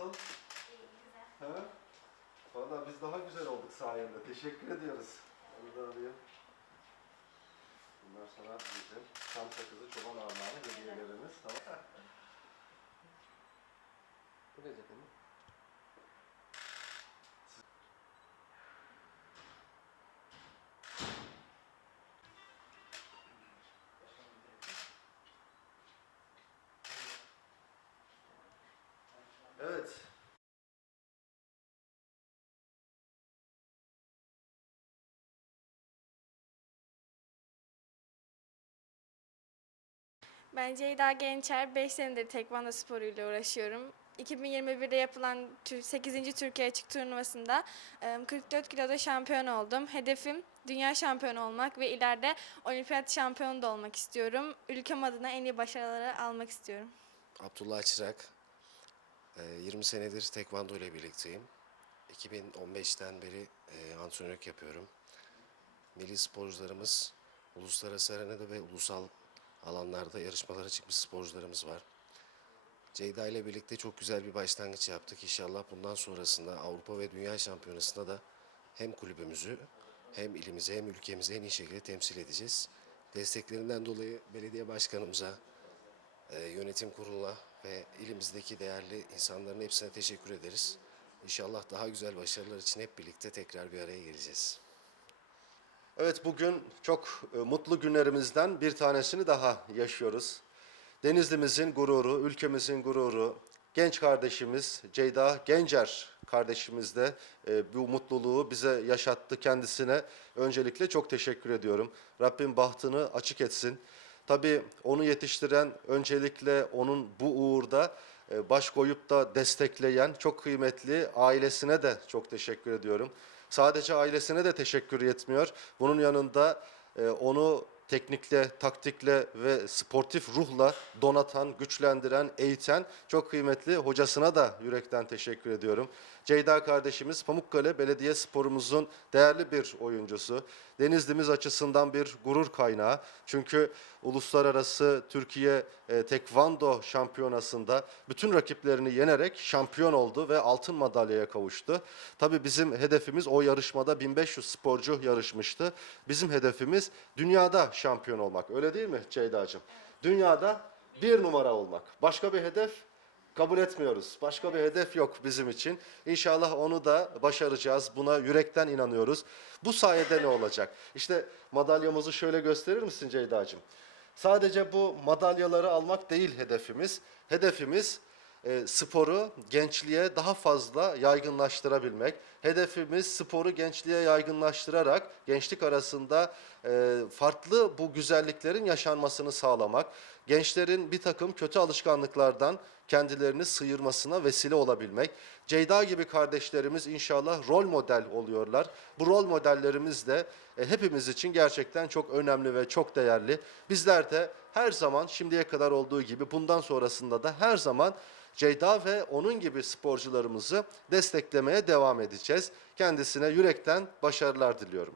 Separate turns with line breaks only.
Nasıl? İyi, güzel. Valla biz daha güzel olduk sayende. Teşekkür ediyoruz. Onu da alayım. Bunlar sana bizim tam sakızı çoban armağanı hediyelerimiz. Tamam. Bu ne zaten?
Ben Ceyda Gençer, 5 senedir tekvando sporuyla uğraşıyorum. 2021'de yapılan tür- 8. Türkiye Açık Turnuvası'nda e, 44 kiloda şampiyon oldum. Hedefim dünya şampiyonu olmak ve ileride olimpiyat şampiyonu da olmak istiyorum. Ülkem adına en iyi başarıları almak istiyorum.
Abdullah Çırak. Ee, 20 senedir tekvando ile birlikteyim. 2015'ten beri e, antrenörlük yapıyorum. Milli sporcularımız uluslararası arenada ve ulusal alanlarda yarışmalara çıkmış sporcularımız var. Ceyda ile birlikte çok güzel bir başlangıç yaptık. İnşallah bundan sonrasında Avrupa ve Dünya Şampiyonası'nda da hem kulübümüzü hem ilimizi hem ülkemizi en iyi şekilde temsil edeceğiz. Desteklerinden dolayı belediye başkanımıza, e, yönetim kuruluna ve ilimizdeki değerli insanların hepsine teşekkür ederiz. İnşallah daha güzel başarılar için hep birlikte tekrar bir araya geleceğiz.
Evet bugün çok e, mutlu günlerimizden bir tanesini daha yaşıyoruz. Denizlimizin gururu, ülkemizin gururu, genç kardeşimiz Ceyda Gencer kardeşimiz de e, bu mutluluğu bize yaşattı kendisine. Öncelikle çok teşekkür ediyorum. Rabbim bahtını açık etsin. Tabii onu yetiştiren, öncelikle onun bu uğurda e, baş koyup da destekleyen çok kıymetli ailesine de çok teşekkür ediyorum. Sadece ailesine de teşekkür yetmiyor. Bunun yanında e, onu teknikle, taktikle ve sportif ruhla donatan, güçlendiren, eğiten çok kıymetli hocasına da yürekten teşekkür ediyorum. Ceyda kardeşimiz Pamukkale Belediye Sporumuzun değerli bir oyuncusu. Denizlimiz açısından bir gurur kaynağı. Çünkü uluslararası Türkiye e, Tekvando Şampiyonası'nda bütün rakiplerini yenerek şampiyon oldu ve altın madalyaya kavuştu. Tabii bizim hedefimiz o yarışmada 1500 sporcu yarışmıştı. Bizim hedefimiz dünyada şampiyon olmak. Öyle değil mi Ceyda'cığım? Dünyada bir numara olmak. Başka bir hedef kabul etmiyoruz. Başka bir hedef yok bizim için. İnşallah onu da başaracağız. Buna yürekten inanıyoruz. Bu sayede ne olacak? İşte madalyamızı şöyle gösterir misin Ceyda'cığım? Sadece bu madalyaları almak değil hedefimiz. Hedefimiz e, sporu gençliğe daha fazla yaygınlaştırabilmek. Hedefimiz sporu gençliğe yaygınlaştırarak gençlik arasında e, farklı bu güzelliklerin yaşanmasını sağlamak. Gençlerin bir takım kötü alışkanlıklardan kendilerini sıyırmasına vesile olabilmek. Ceyda gibi kardeşlerimiz inşallah rol model oluyorlar. Bu rol modellerimiz de e, hepimiz için gerçekten çok önemli ve çok değerli. Bizler de her zaman şimdiye kadar olduğu gibi bundan sonrasında da her zaman Ceyda ve onun gibi sporcularımızı desteklemeye devam edeceğiz. Kendisine yürekten başarılar diliyorum.